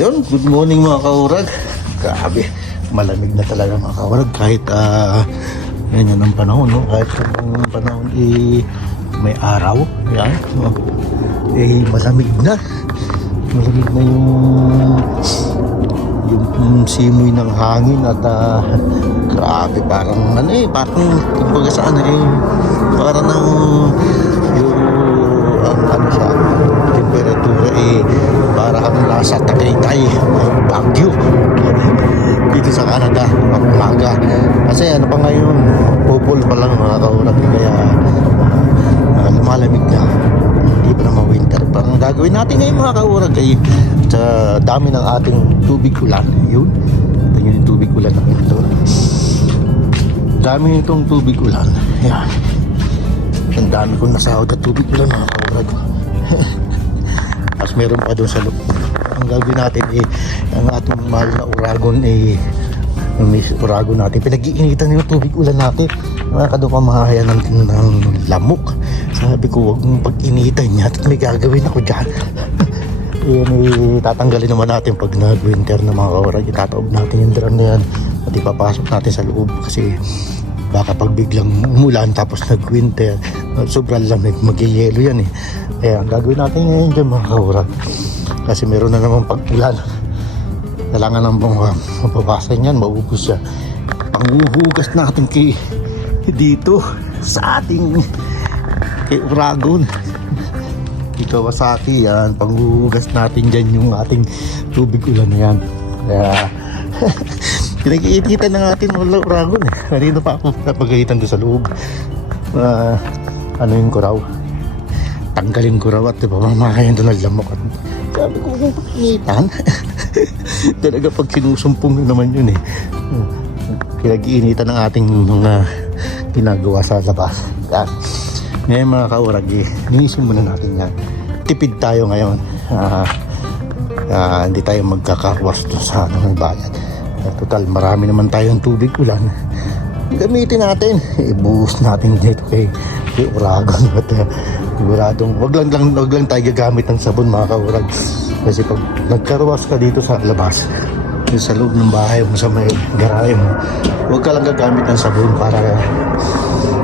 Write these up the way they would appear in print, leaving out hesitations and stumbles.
Yun, good morning mga kaurag. Grabe, malamig na talaga mga kaurag. Kahit yan ang panahon, no? Kahit ang panahon may araw. Yan, no? Malamig na. Malamig na yung simoy ng hangin at grabe, parang kumbaga saan parang yung siya, temperatura para kami nasa Tagaytay, Baguio dito sa Canada, umaga. Kasi ano pa ngayon, popol pa lang mga kaurag, kaya lumalamig na, hindi pa naman winter. Parang gagawin natin ngayon mga kaurag ay sa dami ng ating tubig ulan. Yun, ito yung tubig ulan na ito, dami itong tubig ulan. Yan, ang dami kong nasahod na tubig ulan mga kaurag. Tapos meron pa doon sa loob. Ang gagawin natin ang ating mahal na uragon may uragon natin, pinag-iinitan yung tubig ulan natin. Nakakado pa mahahaya ng lamok. Sabi ko, huwag mong pag-initan niya at may gagawin ako dyan. Tatanggalin naman natin pag nag-winter na mga kaurag. Itataob natin yung drum na yan at ipapasok natin sa loob kasi baka pag biglang umulan tapos nag-winter, sobrang lamig, mag-yelo yan Kaya ang gagawin natin ngayon dyan mga kaurag, kasi meron na naman pag-ulan, kailangan ng mababasan yan, maubos siya. Panghuhugas natin dito sa ating kay uragon, Kawasaki yan, panghuhugas natin dyan yung ating tubig ulan na yan. Kaya pinag-iititan na natin mga uragon Kanina pa ako napagayitan doon sa loob. Ano yung kuraw, tanggalin ko raw at pamamahayan doon ng lamok. At sabi ko, kung pag-initan talaga pag sinusumpong naman yun pinag-iinitan ng ating mga ginagawa sa labas. Ngayon mga kaurag, linisin muna natin yan. Tipid tayo ngayon. Hindi tayo magkakawas doon sa may bayad. Total, marami naman tayong tubig ulan, gamitin natin, ibuhos natin dito kay uragon. At siguradong wag lang tayo gagamit ng sabon mga kaurag, kasi pag nagkarwas ka dito sa labas, sa loob ng bahay mo, sa may garahe mo, wag ka lang gagamit ng sabon para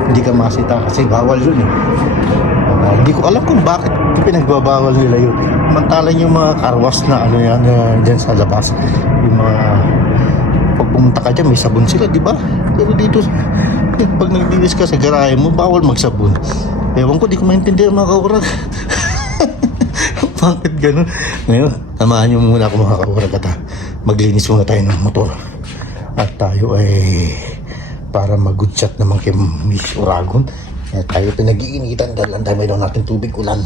hindi ka masita, kasi bawal yun hindi ko alam kung bakit pinagbabawal nila yun. Mantalan yung mga karwas na yan dyan sa labas, yung mga pag pumunta ka dyan may sabon sila, di ba? Pero dito pag naglinis ka sa garahe mo, bawal magsabon. Ewan ko, di ko maintindihan mga kaurag. Bakit ganun? Ngayon, samahan nyo muna ako mga kaurag at maglinis muna tayo ng motor. At tayo ay para mag-good shot naman kay Miss Uragon. Tayo pinag-iinitan dahil ang dami daw natin tubig ulan.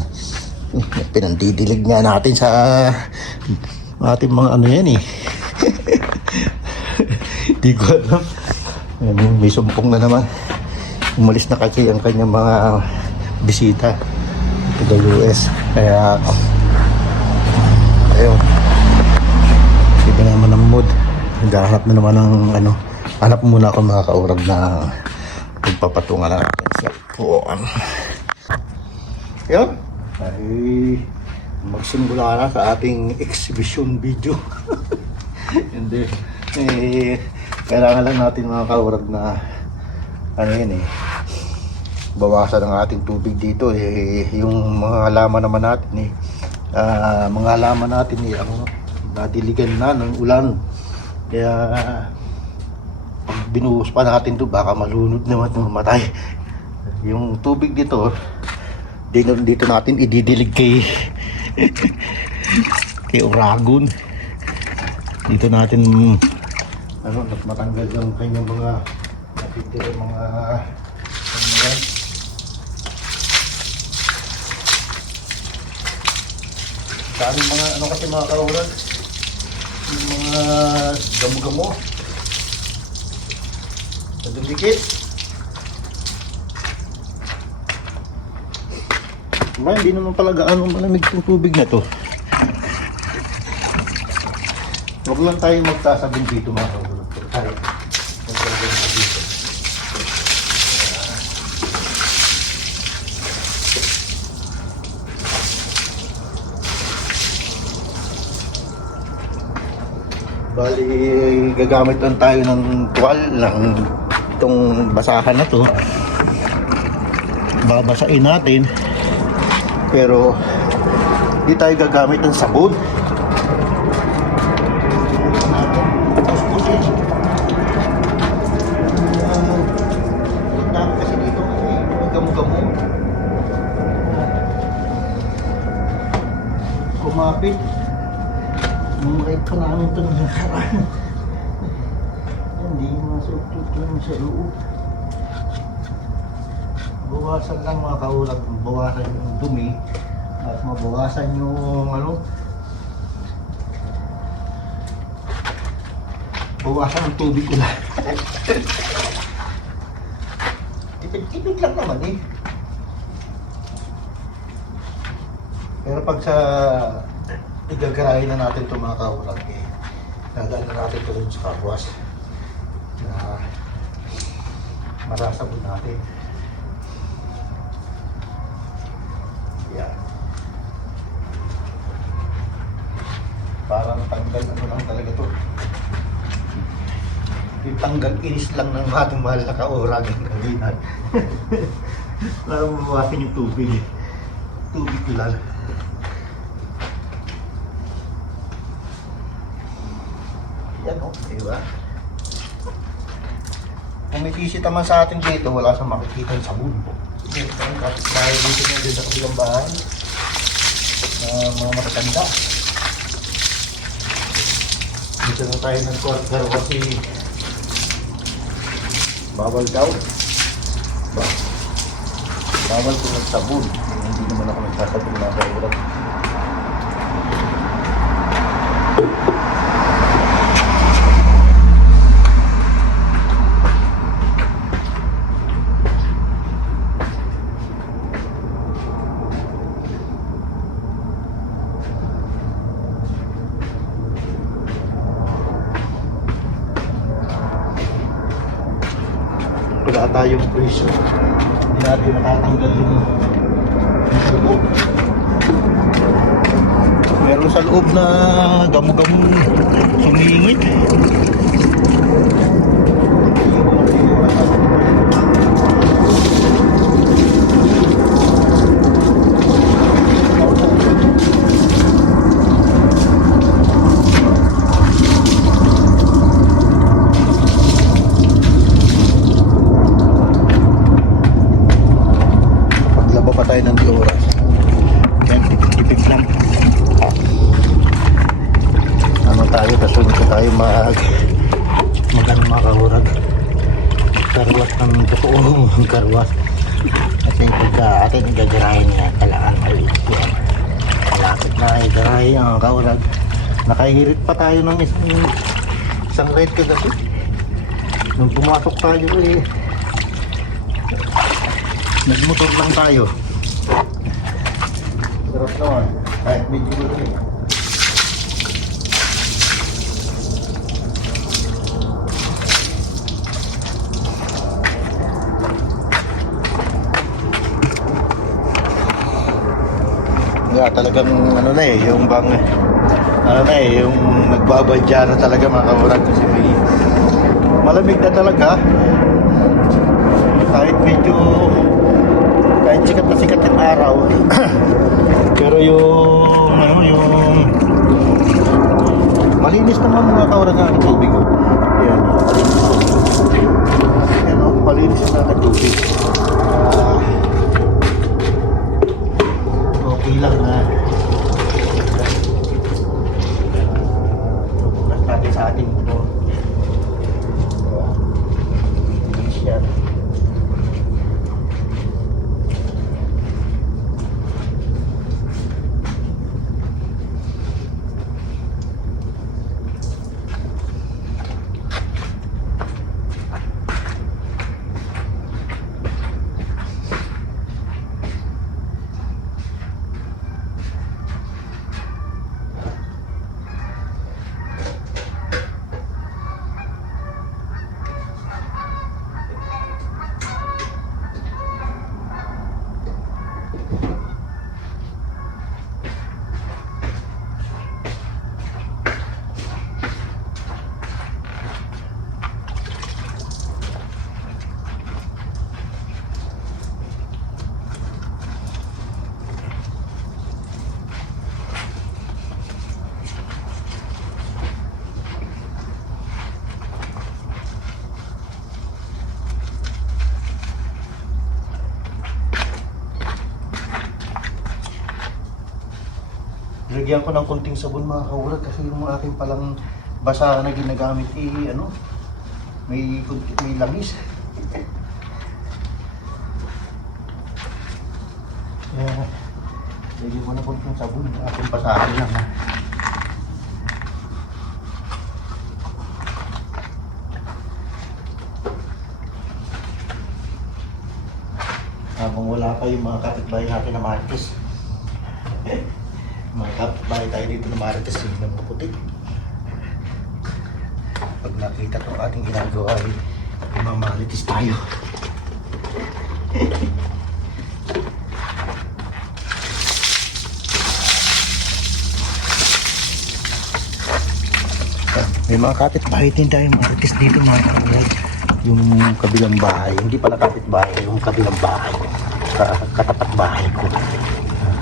Pinandidilig nga natin sa ating mga ano yan Di ko alam. May sumpong na naman. Umalis na kasi ang kanyang mga bisita to the US. Kaya ayun, iba naman ang mood. Naghahanap na naman ng hanap muna ako mga kaurag na pagpapatungan na natin sa puan. Yun, ay magsimula na sa ating exhibition video. Hindi kailangan lang natin mga kaurag na bawasan ang ating tubig dito yung mga halaman naman natin mga halaman natin nadiligan na ng ulan, kaya pag binuhos pa natin to baka malunod naman at mamatay yung tubig dito. Dito natin ididilig kay uragon. Dito natin matanggal yung kanyang mga natitira mga daming mga kasi mga kaurag, yung mga gamo-gamo na dumikit. Hindi naman pala gaano malamig yung tubig na to. Huwag lang tayo magsasabing dito mga kaurag. Tayo magsasabing dito. Bali, gagamit lang tayo ng tuwal ng itong basahan na to. Babasain natin. Pero di tayo gagamit ng sabon. Dami kasi dito gamo-gamo. Kumapit. Mumulay pa namin ito ng nakaraan. Hindi masukot lang sa loob. Bawasan lang mga kaurag, bawasan yung dumi at mabawasan yung bawasan ang tubig ko lang. Tipid-tipid lang naman eh. Pero pag sa igagarahin na natin itong mga kaurag eh, dadaan na natin ito sa carwash na masasabot natin. Yan. Parang tanggal lang talaga to. Yung tanggal inis lang ng ating mahal na kaurag ng kaginan. Para mabawasan yung tubig. Tubig lang. Yan o, diba? Kung may visit naman sa atin dito, wala siyang makikita yung sabon po. Dahil dito na din sa kabilang bahay mga matatanda. Dito na tayo ng quarter kasi bawal daw. Bawal kung nagsabon. Hindi naman ako nagsasabon na kaurag. Wala tayong presyo. Hindi natin matatanggal yung loob. Meron sa loob na gamo-gamo sumingit. Tayo ng oras. Yan, tipid lang. Ano tayo, kasunod ko tayo mga kaurag. Karwas ng totoong karwas. Kasi pagka atin igagarahin niya, talaan ay yan. Malapit na igagarahin ang kaurag. Nakahirit pa tayo ng isang ride kasi. Nung pumasok tayo nagmotor lang tayo. Sarap naman. Kahit medyo dito eh. Kaya talagang yung bang yung nagbabadya na talaga mga kaurag kasi may malamig na talaga. Kahit sikat na sikat yung araw. Pero yung malinis naman mga kaurag ang tubig. Yan, malinis na tubig. Okay lang na. Bukas natin sa ating ito. Malinis yan. Nilagyan ko ng konting sabon mga kaurag kasi yung aking palang basa na ginagamit may langis. Kaya, lagyan ko na konting sabon yung aking basahan lang ha. Habang wala pa yung mga kapitbahay natin na marites. Mga kapitbahay tayo dito na marites yung nagpuputi. Pag nakita itong ating ginagawa ay mamarites tayo. May mga kapitbahay din tayo marites dito mga kapitbahay. Yung kabilang bahay, hindi pala kapitbahay, yung kabilang bahay, katapat bahay ko,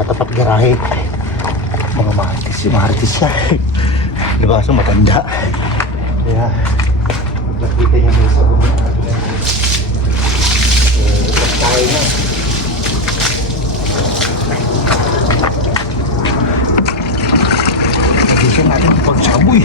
katapat garahe, mga marites siya. Diba, so matanda. Kaya, nakita niya may sa buong tayo na. Nagisa natin pagsaboy.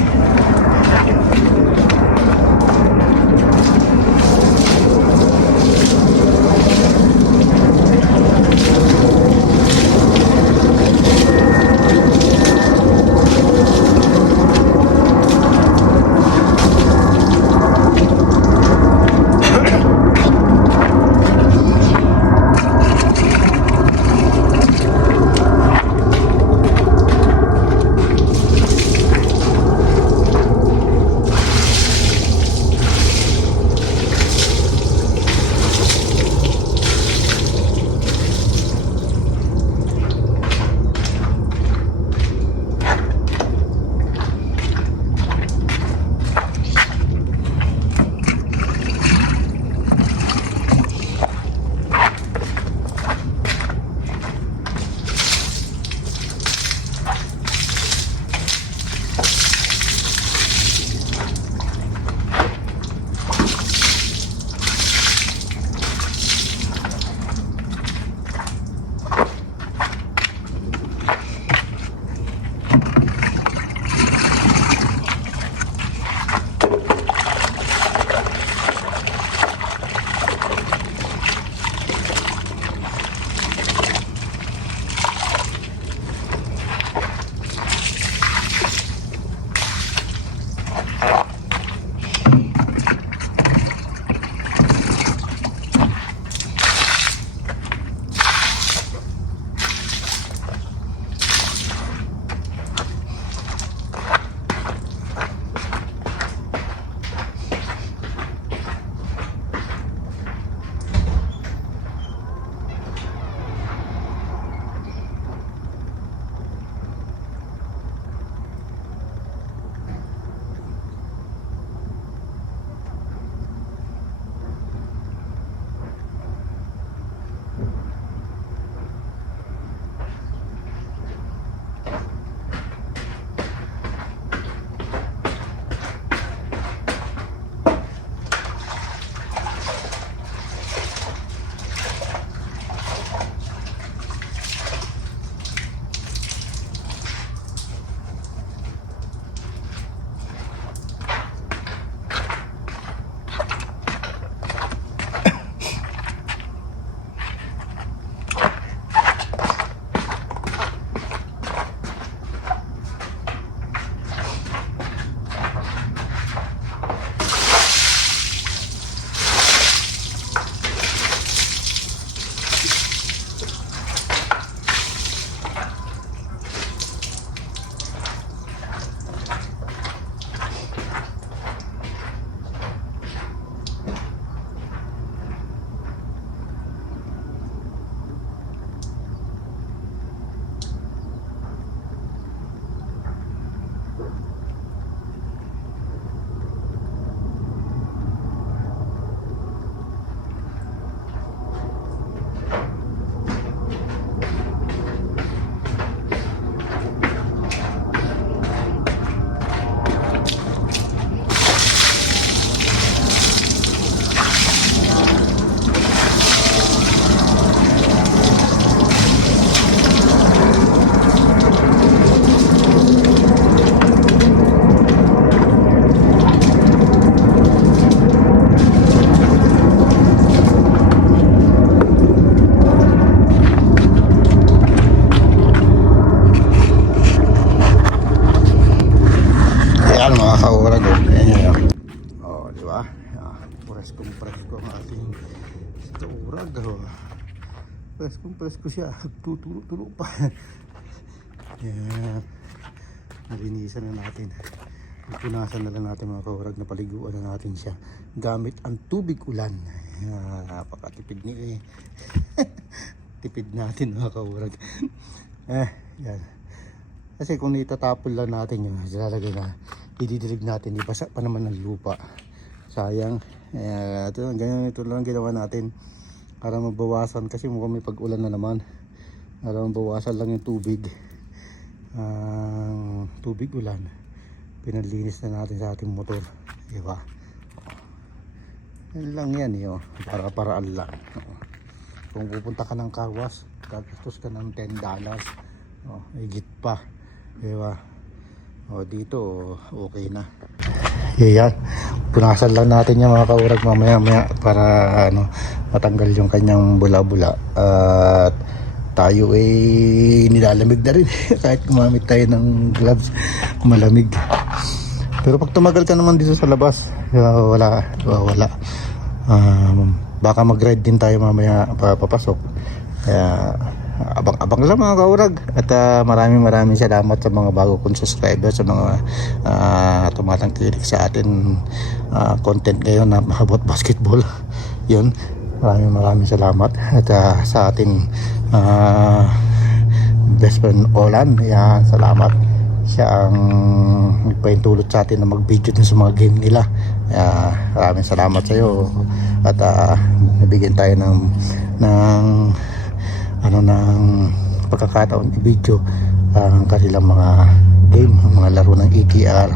Yan mga kaurag. Ayan yan. O, di ba? Presko ang ating kaurag. Presko siya. Tulo pa. Yan. Nalinisan na natin. Punasan na lang natin mga kaurag. Napaliguan na natin siya gamit ang tubig ulan. Napakatipid ni tipid natin mga kaurag. Yan. Kasi kung itatapon lang natin yun, ilalagay na, ididilig natin, ibasa pa naman ng lupa. Sayang. Ito lang ginawa natin para mabawasan, kasi mukhang may pag-ulan na naman. Para mabawasan lang yung tubig ulan. Pinalinis na natin sa ating motor, diba? Yan lang yan, para-paraan lang. Kung pupunta ka ng car wash, gagastos ka ng $10, higit pa, diba? Dito okay na. Yan, punasan lang natin yung mga kaurag mamaya para matanggal yung kanyang bula-bula. At tayo nilalamig na rin kahit gumamit tayo ng gloves, malamig. Pero pag tumagal ka naman dito sa labas, wala. Baka mag-ride din tayo mamaya papasok. Kaya abang lang mga kaurag. At maraming salamat sa mga bago kong subscribers, sa mga tumatangkilik sa atin content ngayon na about basketball. Yun, maraming salamat. At sa ating best friend Olan, yan, salamat. Siya ang nagpaintulot sa atin na mag-video din sa mga game nila. Maraming salamat sa iyo. At nabigyan tayo ng pagkakataon i-video ang kanilang mga game, mga laro ng ETR.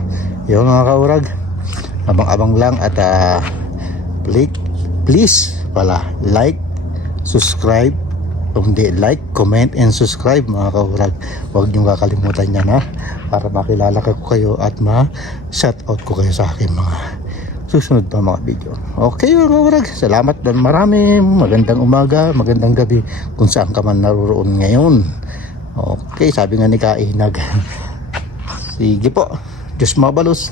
Yung mga kaurag, abang-abang lang. At please like, subscribe. Kung di, like, comment, and subscribe mga kaurag. Huwag niyong kakalimutan yan, para makilala ko kayo at ma-shoutout ko kayo sa aking mga susunod pa mga video. Okay mga kaurag, salamat dan marami. Magandang umaga, magandang gabi kung saan ka man naroon ngayon. Okay, sabi nga ni Kainag. Sige po, Diyos mabalos.